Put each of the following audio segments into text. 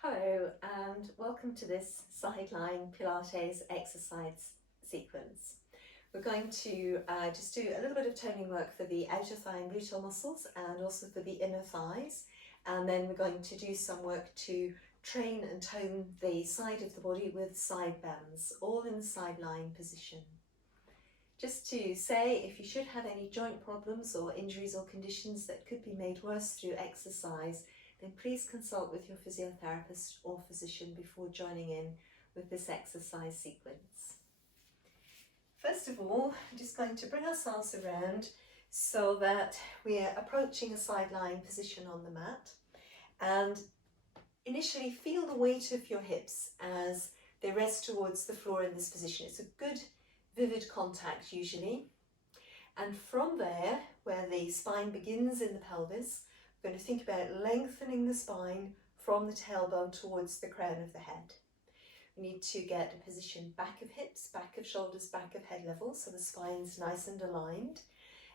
Hello and welcome to this sideline Pilates exercise sequence. We're going to just do a little bit of toning work for the outer thigh and gluteal muscles and also for the inner thighs, and then we're going to do some work to train and tone the side of the body with side bends, all in the sideline position. Just to say, if you should have any joint problems or injuries or conditions that could be made worse through exercise, then please consult with your physiotherapist or physician before joining in with this exercise sequence. First of all, I'm just going to bring ourselves around so that we are approaching a sideline position on the mat, and initially feel the weight of your hips as they rest towards the floor in this position. It's a good vivid contact usually, and from there, where the spine begins in the pelvis, we're going to think about lengthening the spine from the tailbone towards the crown of the head. We need to get a position back of hips, back of shoulders, back of head level, so the spine's nice and aligned.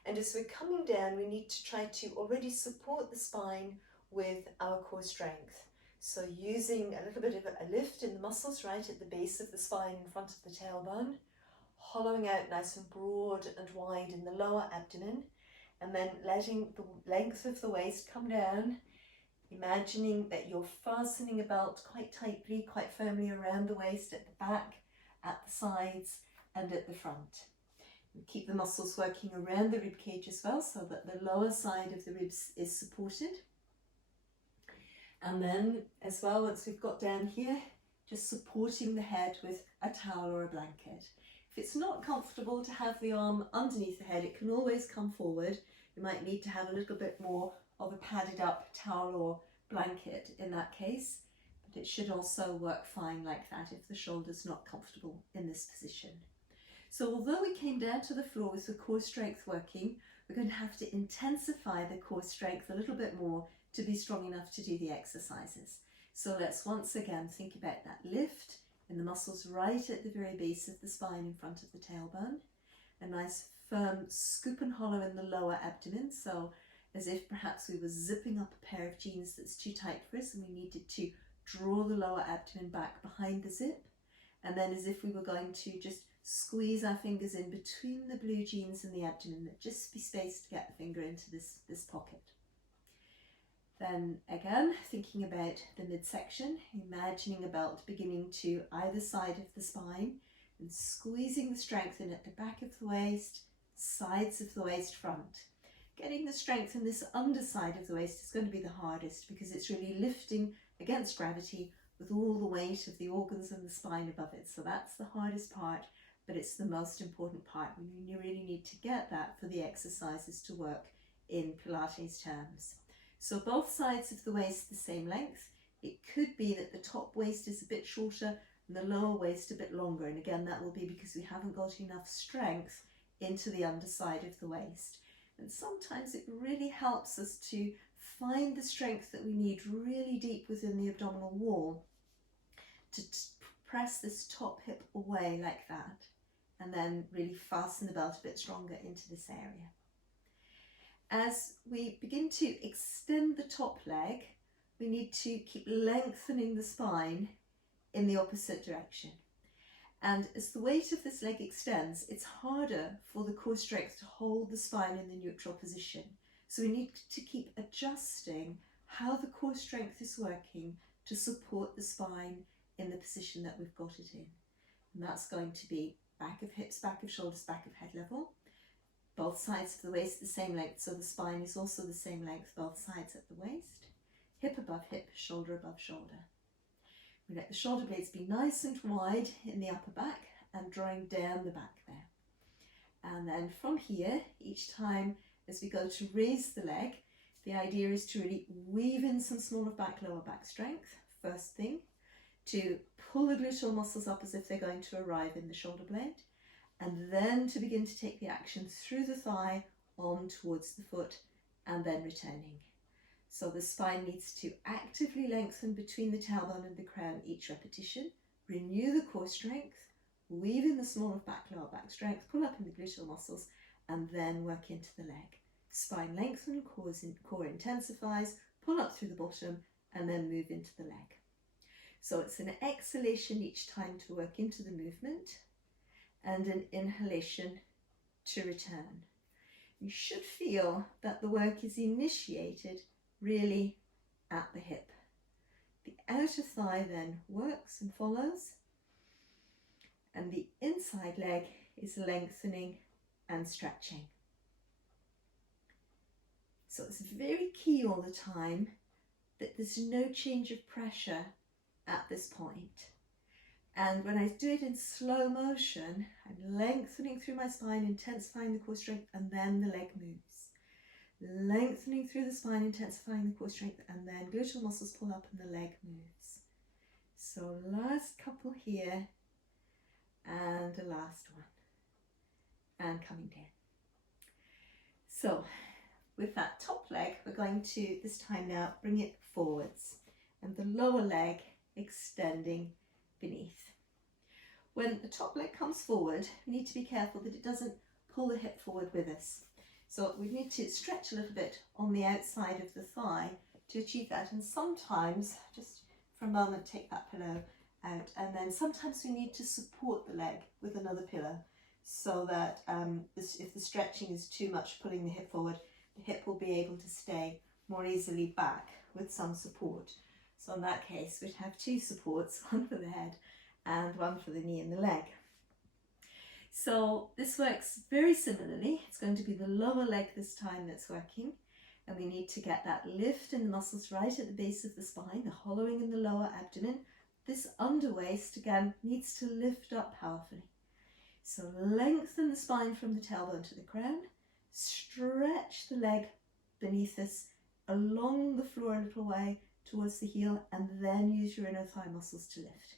And as we're coming down, we need to try to already support the spine with our core strength. So using a little bit of a lift in the muscles right at the base of the spine in front of the tailbone, hollowing out nice and broad and wide in the lower abdomen, and then letting the length of the waist come down, imagining that you're fastening a belt quite tightly, quite firmly around the waist, at the back, at the sides and at the front. And keep the muscles working around the rib cage as well, so that the lower side of the ribs is supported. And then as well, once we've got down here, just supporting the head with a towel or a blanket. If it's not comfortable to have the arm underneath the head, it can always come forward. You might need to have a little bit more of a padded up towel or blanket in that case, but it should also work fine like that if the shoulder's not comfortable in this position. So although we came down to the floor with the core strength working, we're going to have to intensify the core strength a little bit more to be strong enough to do the exercises. So let's once again think about that lift in the muscles right at the very base of the spine in front of the tailbone. A nice firm scoop and hollow in the lower abdomen, so as if perhaps we were zipping up a pair of jeans that's too tight for us and we needed to draw the lower abdomen back behind the zip, and then as if we were going to just squeeze our fingers in between the blue jeans and the abdomen, that just be space to get the finger into this pocket. Then again, thinking about the midsection, imagining a belt beginning to either side of the spine and squeezing the strength in at the back of the waist, sides of the waist, front. Getting the strength in this underside of the waist is going to be the hardest because it's really lifting against gravity with all the weight of the organs and the spine above it. So that's the hardest part, but it's the most important part. We really need to get that for the exercises to work in Pilates terms. So both sides of the waist the same length. It could be that the top waist is a bit shorter and the lower waist a bit longer, and again that will be because we haven't got enough strength into the underside of the waist. And sometimes it really helps us to find the strength that we need really deep within the abdominal wall to press this top hip away like that, and then really fasten the belt a bit stronger into this area. As we begin to extend the top leg, we need to keep lengthening the spine in the opposite direction. And as the weight of this leg extends, it's harder for the core strength to hold the spine in the neutral position. So we need to keep adjusting how the core strength is working to support the spine in the position that we've got it in. And that's going to be back of hips, back of shoulders, back of head level. Both sides of the waist the same length, so the spine is also the same length, both sides at the waist. Hip above hip, shoulder above shoulder. We let the shoulder blades be nice and wide in the upper back and drawing down the back there. And then from here, each time as we go to raise the leg, the idea is to really weave in some small of back, lower back strength, first thing, to pull the gluteal muscles up as if they're going to arrive in the shoulder blade, and then to begin to take the action through the thigh on towards the foot and then returning. So the spine needs to actively lengthen between the tailbone and the crown each repetition, renew the core strength, weave in the small of back, lower back strength, pull up in the gluteal muscles, and then work into the leg. Spine lengthen, core intensifies, pull up through the bottom, and then move into the leg. So it's an exhalation each time to work into the movement and an inhalation to return. You should feel that the work is initiated really at the hip. The outer thigh then works and follows, and the inside leg is lengthening and stretching. So it's very key all the time that there's no change of pressure at this point. And when I do it in slow motion, I'm lengthening through my spine, intensifying the core strength, and then the leg moves. Lengthening through the spine, intensifying the core strength, and then gluteal muscles pull up and the leg moves. So last couple here, and the last one, and coming down. So with that top leg, we're going to this time now bring it forwards, and the lower leg extending beneath. When the top leg comes forward, we need to be careful that it doesn't pull the hip forward with us. So we need to stretch a little bit on the outside of the thigh to achieve that. And sometimes, just for a moment, take that pillow out. And then sometimes we need to support the leg with another pillow so that if the stretching is too much pulling the hip forward, the hip will be able to stay more easily back with some support. So in that case, we'd have two supports, one for the head and one for the knee and the leg. So this works very similarly. It's going to be the lower leg this time that's working, and we need to get that lift in the muscles right at the base of the spine, the hollowing in the lower abdomen. This underwaist again needs to lift up powerfully. So lengthen the spine from the tailbone to the crown, stretch the leg beneath us along the floor a little way towards the heel, and then use your inner thigh muscles to lift.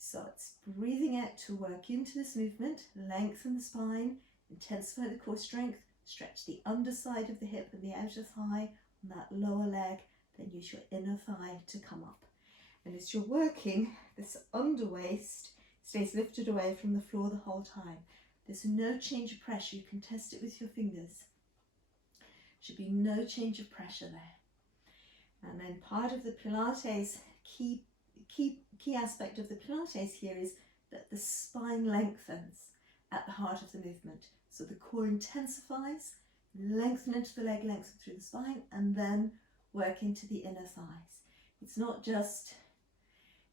So it's breathing out to work into this movement, lengthen the spine, intensify the core strength, stretch the underside of the hip and the outer thigh on that lower leg, then use your inner thigh to come up. And as you're working, this underwaist stays lifted away from the floor the whole time. There's no change of pressure. You can test it with your fingers. Should be no change of pressure there. And then part of the Pilates, key aspect of the Pilates here is that the spine lengthens at the heart of the movement. So the core intensifies, lengthen into the leg, lengthen through the spine, and then work into the inner thighs. It's not just,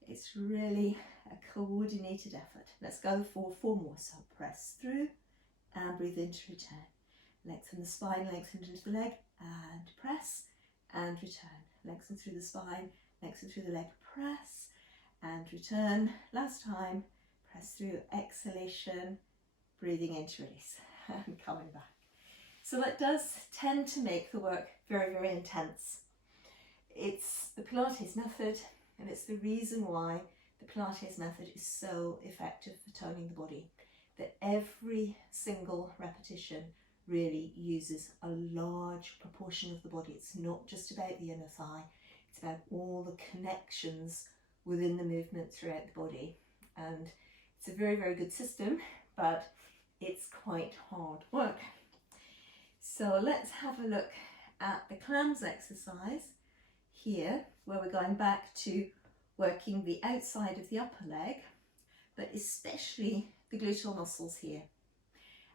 it's really a coordinated effort. Let's go for 4 more. So press through and breathe in to return. Lengthen the spine, lengthen into the leg, and press and return. Lengthen through the spine, lengthen through the leg, press and return. Last time, press through, exhalation, breathing in to release and coming back. So that does tend to make the work very, very intense. It's the Pilates method, and it's the reason why the Pilates method is so effective for toning the body, that every single repetition really uses a large proportion of the body. It's not just about the inner thigh, it's about all the connections within the movement throughout the body. And it's a very, very good system, but it's quite hard work. So let's have a look at the clams exercise here, where we're going back to working the outside of the upper leg, but especially the gluteal muscles here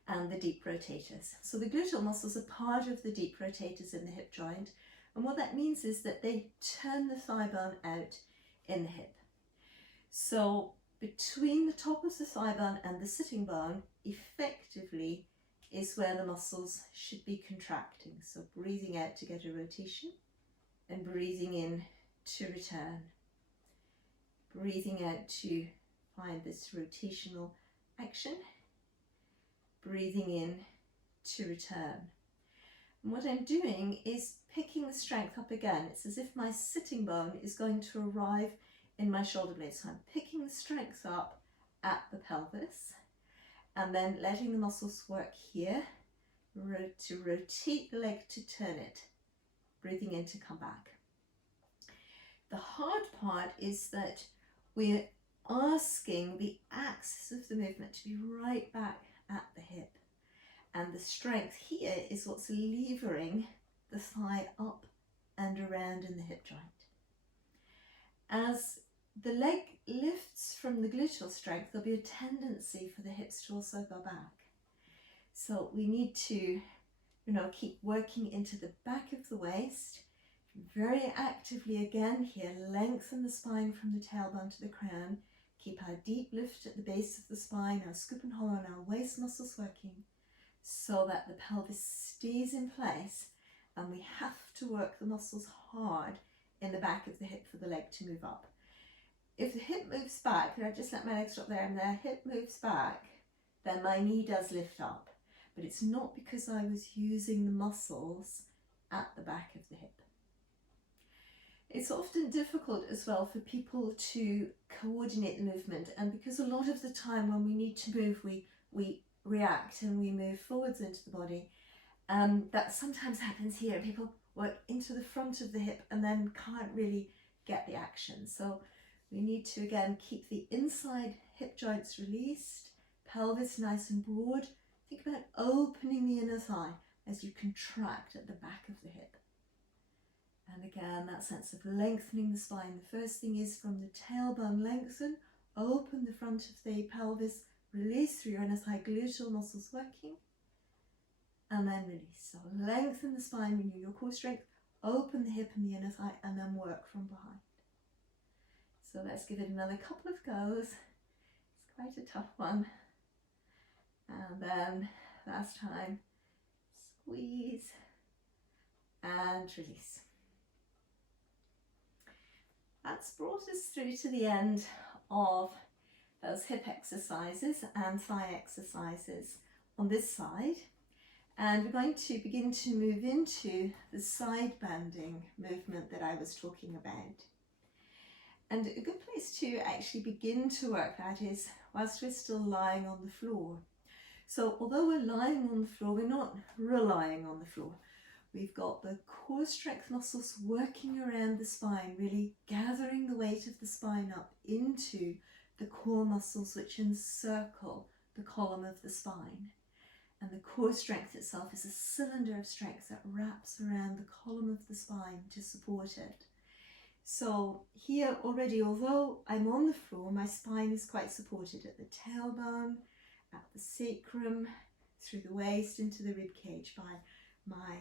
and the deep rotators. So the gluteal muscles are part of the deep rotators in the hip joint, and what that means is that they turn the thigh bone out in the hip. So between the top of the thigh bone and the sitting bone, effectively, is where the muscles should be contracting. So breathing out to get a rotation and breathing in to return. Breathing out to find this rotational action. Breathing in to return. And what I'm doing is picking the strength up again. It's as if my sitting bone is going to arrive in my shoulder blades. So I'm picking the strength up at the pelvis and then letting the muscles work here to rotate the leg to turn it. Breathing in to come back. The hard part is that we're asking the axis of the movement to be right back at the hip. And the strength here is what's levering the thigh up and around in the hip joint. As the leg lifts from the gluteal strength, there'll be a tendency for the hips to also go back. So we need to, keep working into the back of the waist, very actively again here, lengthen the spine from the tailbone to the crown, keep our deep lift at the base of the spine, our scoop and hollow and our waist muscles working so that the pelvis stays in place, and we have to work the muscles hard in the back of the hip for the leg to move up. If the hip moves back, and I just let my legs drop there and the hip moves back, then my knee does lift up. But it's not because I was using the muscles at the back of the hip. It's often difficult as well for people to coordinate the movement, and because a lot of the time when we need to move, we react and we move forwards into the body. That sometimes happens here. People work into the front of the hip and then can't really get the action. So we need to again keep the inside hip joints released, pelvis nice and broad. Think about opening the inner thigh as you contract at the back of the hip. And again, that sense of lengthening the spine. The first thing is from the tailbone, lengthen, open the front of the pelvis, release through your inner thigh, gluteal muscles working, and then release. So lengthen the spine, renew your core strength, open the hip and the inner thigh, and then work from behind. So let's give it another couple of goes. It's quite a tough one. And then last time, squeeze and release. That's brought us through to the end of those hip exercises and thigh exercises on this side. And we're going to begin to move into the side bending movement that I was talking about. And a good place to actually begin to work that is whilst we're still lying on the floor. So although we're lying on the floor, we're not relying on the floor. We've got the core strength muscles working around the spine, really gathering the weight of the spine up into the core muscles which encircle the column of the spine. And the core strength itself is a cylinder of strength that wraps around the column of the spine to support it. So here already, although I'm on the floor, my spine is quite supported at the tailbone, at the sacrum, through the waist into the rib cage by my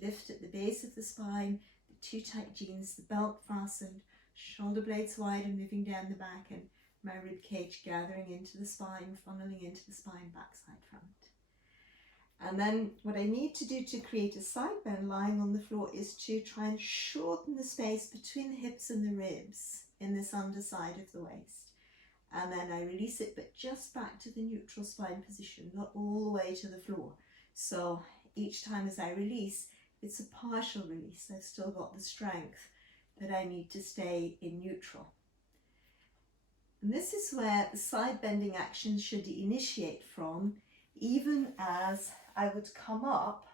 lift at the base of the spine, the two tight jeans, the belt fastened, shoulder blades wide and moving down the back, and my rib cage gathering into the spine, funneling into the spine, backside, front. And then what I need to do to create a side bend lying on the floor is to try and shorten the space between the hips and the ribs in this underside of the waist. And then I release it, but just back to the neutral spine position, not all the way to the floor. So each time as I release, it's a partial release. I've still got the strength that I need to stay in neutral. And this is where the side bending action should initiate from, even as I would come up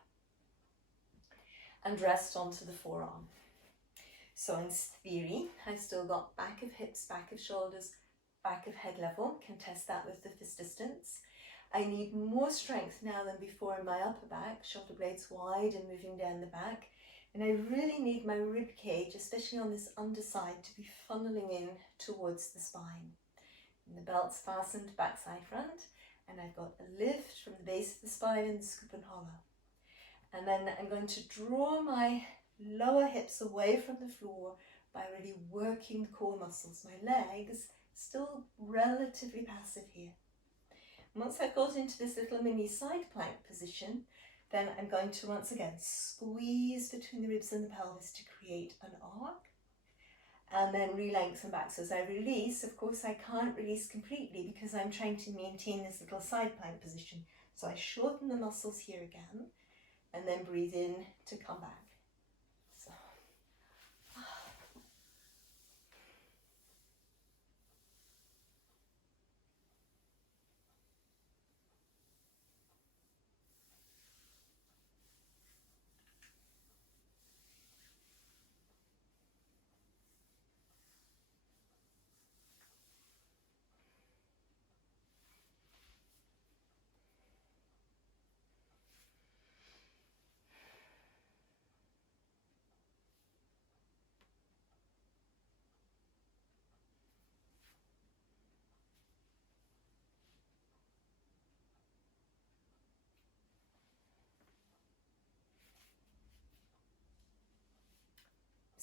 and rest onto the forearm. So in theory, I've still got back of hips, back of shoulders, back of head level. Can test that with the fist distance. I need more strength now than before in my upper back, shoulder blades wide and moving down the back. And I really need my rib cage, especially on this underside, to be funneling in towards the spine. And the belt's fastened backside front, and I've got a lift from the base of the spine and the scoop and hollow. And then I'm going to draw my lower hips away from the floor by really working the core muscles. My legs still relatively passive here. Once I've got into this little mini side plank position, then I'm going to once again squeeze between the ribs and the pelvis to create an arc, and then re-lengthen back. So as I release, of course I can't release completely because I'm trying to maintain this little side plank position. So I shorten the muscles here again, and then breathe in to come back. So.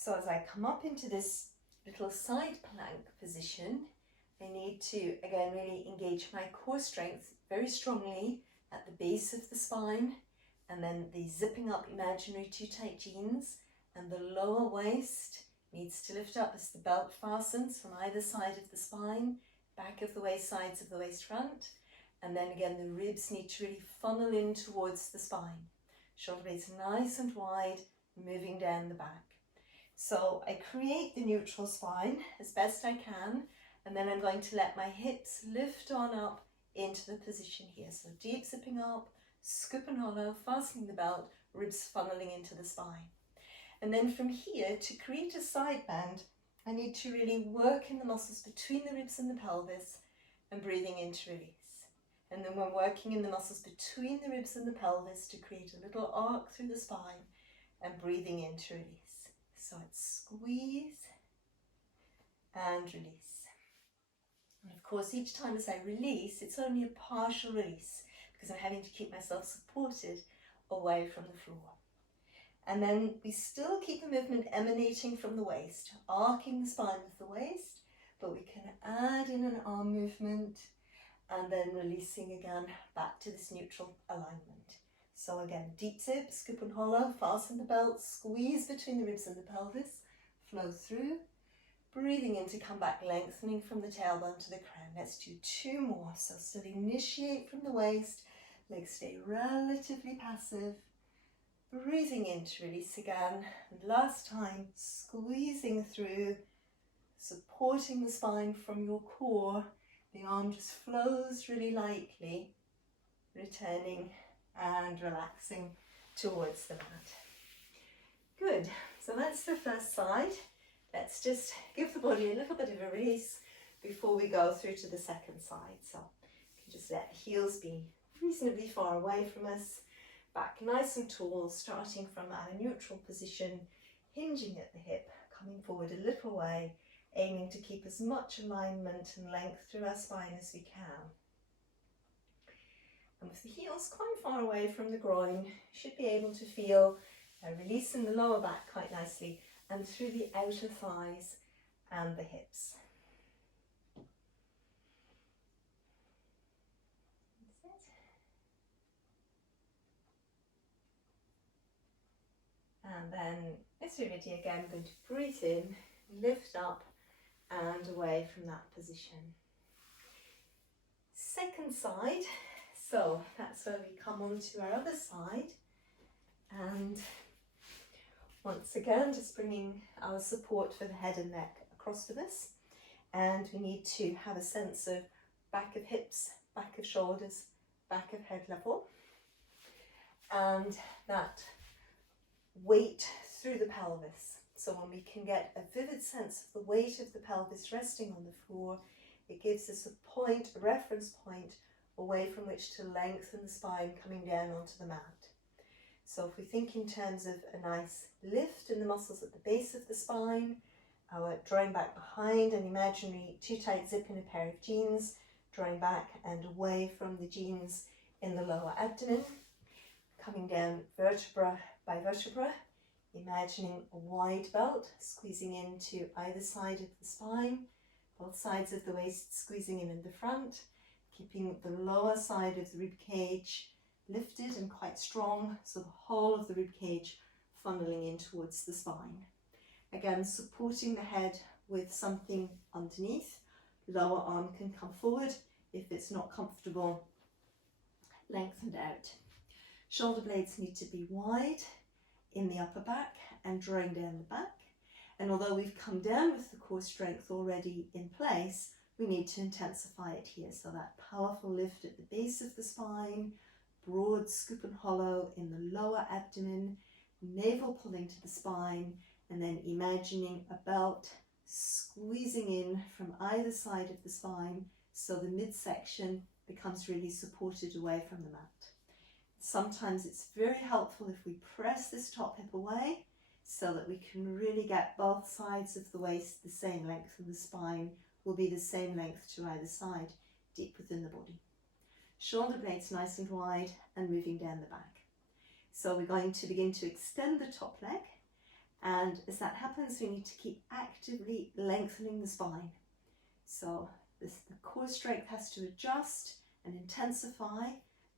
So as I come up into this little side plank position, I need to again really engage my core strength very strongly at the base of the spine, and then the zipping up imaginary too tight jeans, and the lower waist needs to lift up as the belt fastens from either side of the spine, back of the waist, sides of the waist front, and then again the ribs need to really funnel in towards the spine. Shoulder blades nice and wide, moving down the back. So I create the neutral spine as best I can, and then I'm going to let my hips lift on up into the position here. So deep zipping up, scoop and hollow, fastening the belt, ribs funneling into the spine. And then from here, to create a side bend, I need to really work in the muscles between the ribs and the pelvis and breathing in to release. And then we're working in the muscles between the ribs and the pelvis to create a little arc through the spine and breathing in to release. So it's squeeze and release. And of course, each time as I release, it's only a partial release because I'm having to keep myself supported away from the floor. And then we still keep the movement emanating from the waist, arcing the spine with the waist, but we can add in an arm movement and then releasing again back to this neutral alignment. So again, deep zip, scoop and hollow, fasten the belt, squeeze between the ribs and the pelvis, flow through, breathing in to come back, lengthening from the tailbone to the crown. Let's do 2 more. So still initiate from the waist, legs stay relatively passive, breathing in to release again, and last time, squeezing through, supporting the spine from your core. The arm just flows really lightly, returning and relaxing towards the mat. Good, so that's the first side. Let's just give the body a little bit of a release before we go through to the second side. So you can just let the heels be reasonably far away from us, back nice and tall, starting from our neutral position, hinging at the hip, coming forward a little way, aiming to keep as much alignment and length through our spine as we can. And with the heels quite far away from the groin, you should be able to feel a release in the lower back quite nicely and through the outer thighs and the hips. That's it. And then as we're ready again, I'm going to breathe in, lift up and away from that position. Second side, so that's where we come on to our other side, and once again just bringing our support for the head and neck across with us, and we need to have a sense of back of hips, back of shoulders, back of head level, and that weight through the pelvis. So when we can get a vivid sense of the weight of the pelvis resting on the floor, it gives us a point, a reference point, away from which to lengthen the spine coming down onto the mat. So if we think in terms of a nice lift in the muscles at the base of the spine, our drawing back behind an imaginary too tight zip in a pair of jeans, drawing back and away from the jeans in the lower abdomen, coming down vertebra by vertebra, imagining a wide belt, squeezing into either side of the spine, both sides of the waist squeezing in the front, keeping the lower side of the rib cage lifted and quite strong, so the whole of the rib cage funneling in towards the spine. Again, supporting the head with something underneath. Lower arm can come forward if it's not comfortable, lengthened out. Shoulder blades need to be wide in the upper back and drawing down the back. And although we've come down with the core strength already in place, we need to intensify it here. So that powerful lift at the base of the spine, broad scoop and hollow in the lower abdomen, navel pulling to the spine, and then imagining a belt squeezing in from either side of the spine so the midsection becomes really supported away from the mat. Sometimes it's very helpful if we press this top hip away so that we can really get both sides of the waist the same length, and the spine will be the same length to either side, deep within the body. Shoulder blades nice and wide and moving down the back. So we're going to begin to extend the top leg, And as that happens, we need to keep actively lengthening the spine. So the core strength has to adjust and intensify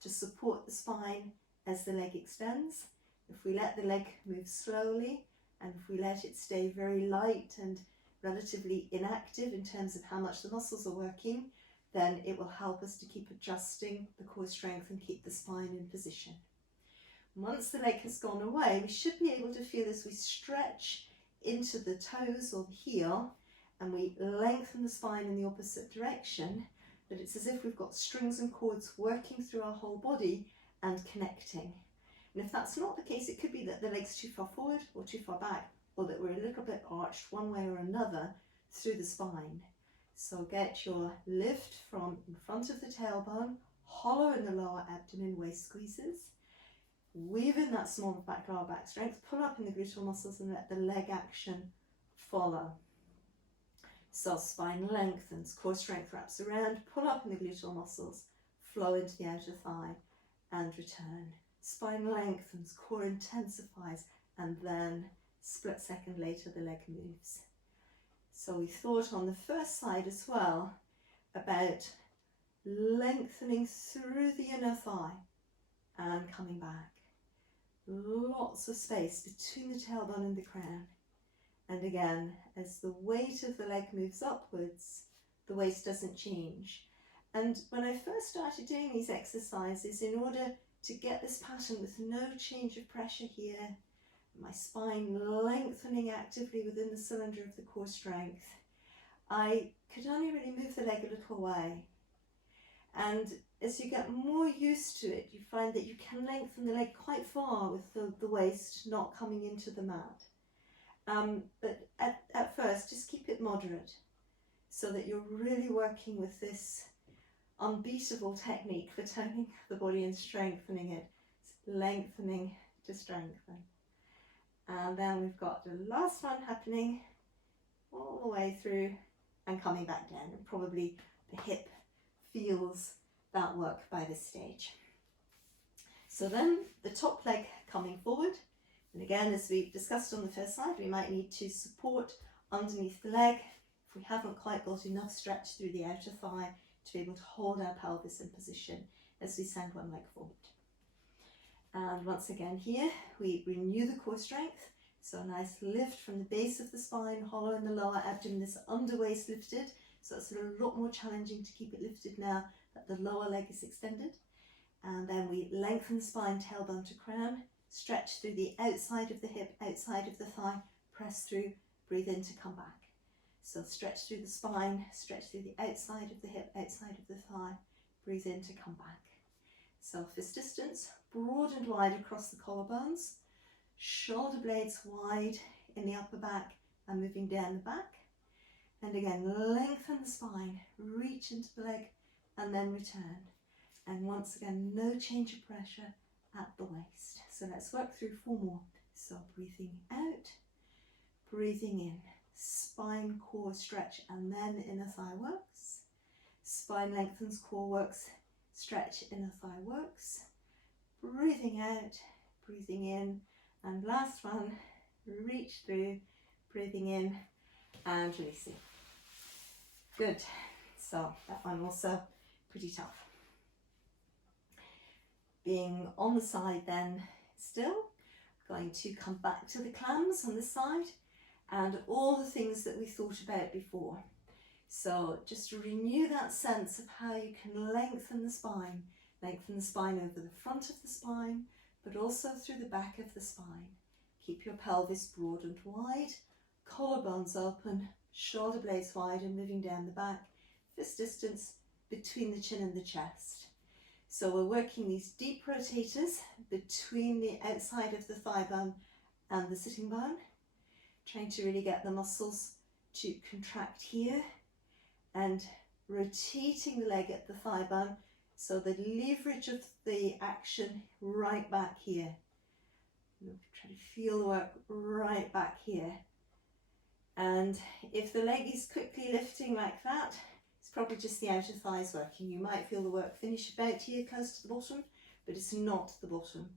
to support the spine as the leg extends. If we let the leg move slowly, and if we let it stay very light and relatively inactive in terms of how much the muscles are working, then it will help us to keep adjusting the core strength and keep the spine in position. Once the leg has gone away, we should be able to feel as we stretch into the toes or the heel and we lengthen the spine in the opposite direction, that it's as if we've got strings and cords working through our whole body and connecting. And if that's not the case, it could be that the leg's too far forward or too far back, or that we're a little bit arched one way or another through the spine. So get your lift from in front of the tailbone, hollow in the lower abdomen, waist squeezes. Weave in that small back lower back strength, pull up in the gluteal muscles and let the leg action follow. So spine lengthens, core strength wraps around, pull up in the gluteal muscles, flow into the outer thigh and return. Spine lengthens, core intensifies, and then split second later the leg moves. So we thought on the first side as well about lengthening through the inner thigh and coming back. Lots of space between the tailbone and the crown. And again, as the weight of the leg moves upwards, the waist doesn't change. And when I first started doing these exercises, in order to get this pattern with no change of pressure here, my spine lengthening actively within the cylinder of the core strength, I could only really move the leg a little way. And as you get more used to it, you find that you can lengthen the leg quite far with the waist not coming into the mat. But at first, just keep it moderate so that you're really working with this unbeatable technique for toning the body and strengthening it. It's lengthening to strengthen. And then we've got the last one happening all the way through and coming back down. And probably the hip feels that work by this stage. So then the top leg coming forward. And again, as we discussed on the first slide, we might need to support underneath the leg if we haven't quite got enough stretch through the outer thigh to be able to hold our pelvis in position as we send one leg forward. And once again here, we renew the core strength. So a nice lift from the base of the spine, hollow in the lower abdomen, this under waist lifted. So it's a lot more challenging to keep it lifted now that the lower leg is extended. And then we lengthen the spine, tailbone to crown, stretch through the outside of the hip, outside of the thigh, press through, breathe in to come back. So stretch through the spine, stretch through the outside of the hip, outside of the thigh, breathe in to come back. So fist distance, broad and wide across the collarbones, shoulder blades wide in the upper back and moving down the back. And again, lengthen the spine, reach into the leg and then return. And once again, no change of pressure at the waist. So let's work through 4 more. So breathing out, breathing in, spine, core stretch, and then inner thigh works. Spine lengthens, core works, stretch, inner thigh works. Breathing out, breathing in, and last one, reach through, breathing in and releasing. Good. So that one also pretty tough. Being on the side then still, going to come back to the clams on the side and all the things that we thought about before. So just to renew that sense of how you can lengthen the spine over the front of the spine, but also through the back of the spine. Keep your pelvis broad and wide, collarbones open, shoulder blades wide and moving down the back, fist distance between the chin and the chest. So we're working these deep rotators between the outside of the thigh bone and the sitting bone, trying to really get the muscles to contract here and rotating the leg at the thigh bone so the leverage of the action right back here. Try to feel the work right back here. And if the leg is quickly lifting like that, it's probably just the outer thighs working. You might feel the work finish about here close to the bottom, but it's not the bottom.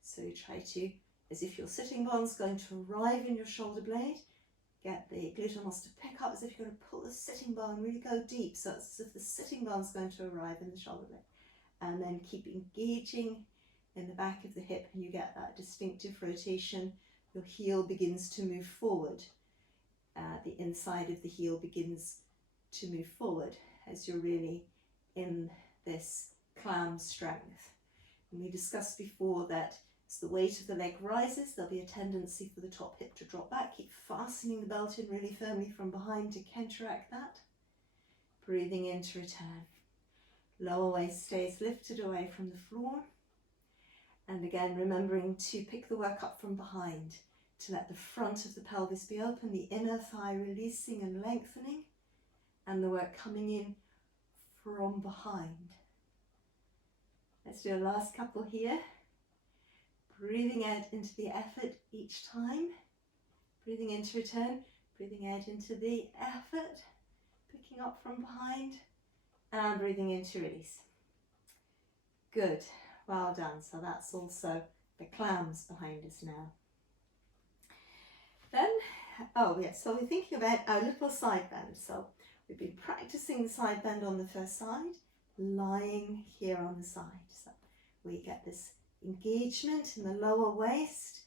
So you try to as if your sitting bone's going to arrive in your shoulder blade. Get the gluteal muscle to pick up as if you're going to pull the sitting bone, really go deep, so it's as if the sitting bone's going to arrive in the shoulder blade. And then keep engaging in the back of the hip, and you get that distinctive rotation. Your heel begins to move forward. The inside of the heel begins to move forward as you're really in this clam strength. And we discussed before that as the weight of the leg rises, there'll be a tendency for the top hip to drop back. Keep fastening the belt in really firmly from behind to counteract that. Breathing in to return. Lower waist stays lifted away from the floor. And again, remembering to pick the work up from behind, to let the front of the pelvis be open, the inner thigh releasing and lengthening, and the work coming in from behind. Let's do a last couple here. Breathing out into the effort each time. Breathing in to return. Breathing out into the effort. Picking up from behind. And breathing in to release. Good. Well done. So that's also the clams behind us now. Then, so we're thinking about our little side bend. So we've been practicing the side bend on the first side, lying here on the side. So we get this engagement in the lower waist,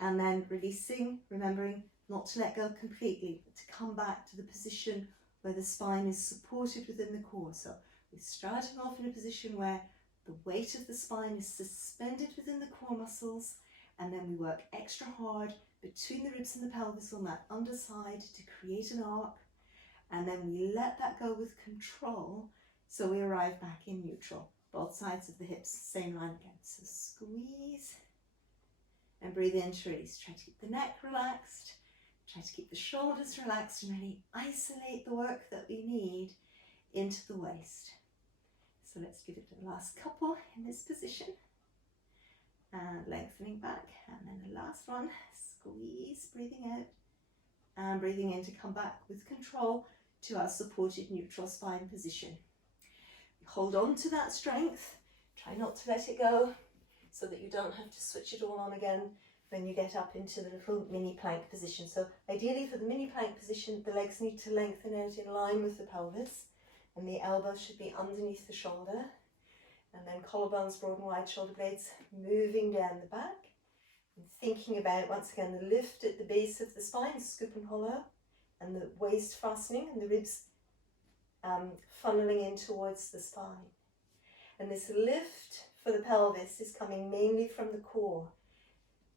and then releasing, remembering not to let go completely, but to come back to the position where the spine is supported within the core. So we're starting off in a position where the weight of the spine is suspended within the core muscles, and then we work extra hard between the ribs and the pelvis on that underside to create an arc, and then we let that go with control, so we arrive back in neutral. Both sides of the hips, same line again. So squeeze and breathe in to release. Try to keep the neck relaxed. Try to keep the shoulders relaxed and really isolate the work that we need into the waist. So let's give it a last couple in this position. And lengthening back. And then the last one, squeeze, breathing out. And breathing in to come back with control to our supported neutral spine position. Hold on to that strength. Try not to let it go so that you don't have to switch it all on again when you get up into the little mini plank position. So ideally for the mini plank position, the legs need to lengthen out in line with the pelvis, and the elbows should be underneath the shoulder, and then collarbones broad and wide, shoulder blades moving down the back, and thinking about once again the lift at the base of the spine, scoop and hollow, and the waist fastening and the ribs funneling in towards the spine. And this lift for the pelvis is coming mainly from the core.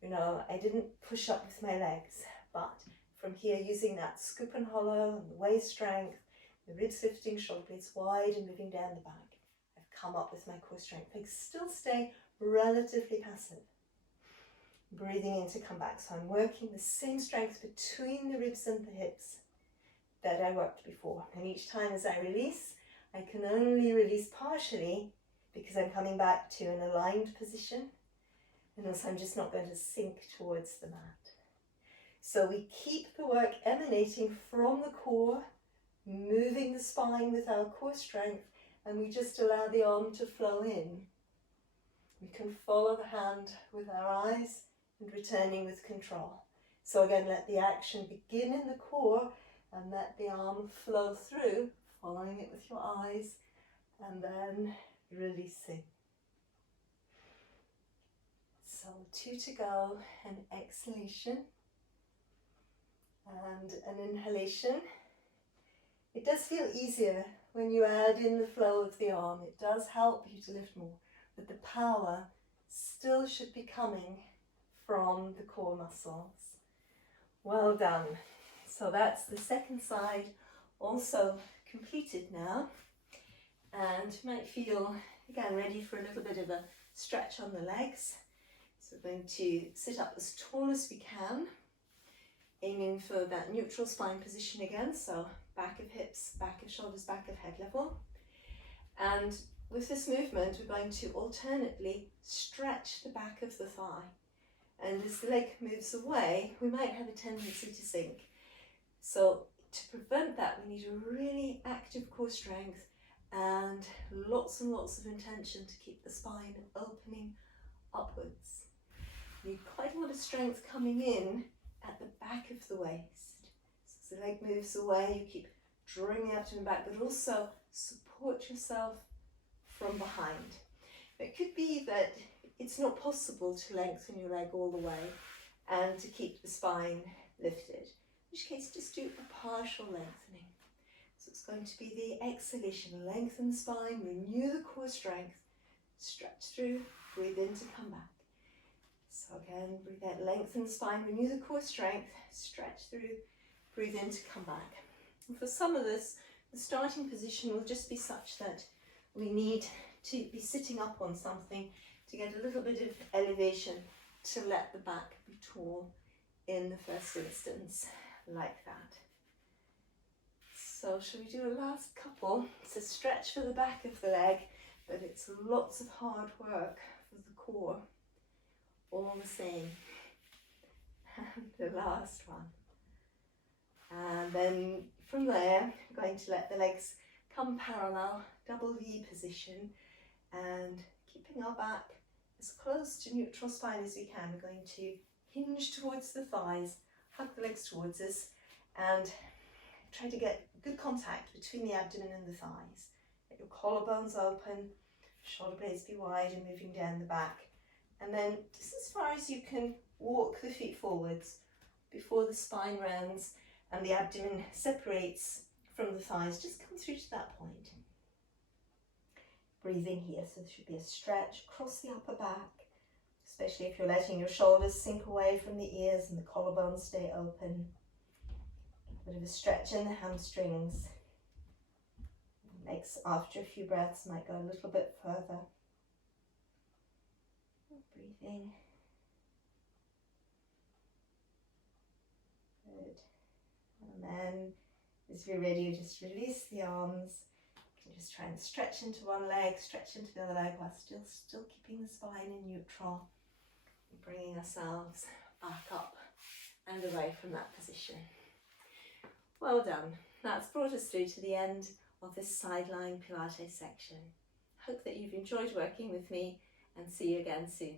You know, I didn't push up with my legs, but from here using that scoop and hollow and the waist strength, the ribs lifting, shoulder blades wide and moving down the back, I've come up with my core strength. Legs still stay relatively passive. Breathing in to come back. So I'm working the same strength between the ribs and the hips that I worked before. And each time as I release, I can only release partially because I'm coming back to an aligned position, and also I'm just not going to sink towards the mat. So we keep the work emanating from the core, moving the spine with our core strength, and we just allow the arm to flow in. We can follow the hand with our eyes and returning with control. So again, let the action begin in the core and let the arm flow through, following it with your eyes, and then releasing. So 2 to go, an exhalation and an inhalation. It does feel easier when you add in the flow of the arm. It does help you to lift more, but the power still should be coming from the core muscles. Well done. So that's the second side also completed now, and you might feel again ready for a little bit of a stretch on the legs. So we're going to sit up as tall as we can, aiming for that neutral spine position again, so back of hips, back of shoulders, back of head level. And with this movement we're going to alternately stretch the back of the thigh, and as the leg moves away we might have a tendency to sink. So to prevent that, we need a really active core strength and lots of intention to keep the spine opening upwards. You need quite a lot of strength coming in at the back of the waist. So as the leg moves away, you keep drawing the abdomen back, but also support yourself from behind. It could be that it's not possible to lengthen your leg all the way and to keep the spine lifted, in which case just do a partial lengthening. So it's going to be the exhalation, lengthen the spine, renew the core strength, stretch through, breathe in to come back. So again, breathe out, lengthen the spine, renew the core strength, stretch through, breathe in to come back. And for some of this, the starting position will just be such that we need to be sitting up on something to get a little bit of elevation to let the back be tall in the first instance, like that. So shall we do a last couple? It's a stretch for the back of the leg, but it's lots of hard work for the core, all the same. And the last one. And then from there, I'm going to let the legs come parallel, double V position, and keeping our back as close to neutral spine as we can. We're going to hinge towards the thighs, hug the legs towards us, and try to get good contact between the abdomen and the thighs. Let your collarbones open, shoulder blades be wide and moving down the back. And then just as far as you can, walk the feet forwards before the spine rounds and the abdomen separates from the thighs. Just come through to that point. Breathing here, so there should be a stretch across the upper back, especially if you're letting your shoulders sink away from the ears and the collarbones stay open. A bit of a stretch in the hamstrings. Legs after a few breaths might go a little bit further. Breathing. Good. And then as you're ready, you just release the arms. You can just try and stretch into one leg, stretch into the other leg while still keeping the spine in neutral. And bringing ourselves back up and away from that position. Well done. That's brought us through to the end of this sideline Pilates section. Hope that you've enjoyed working with me and see you again soon.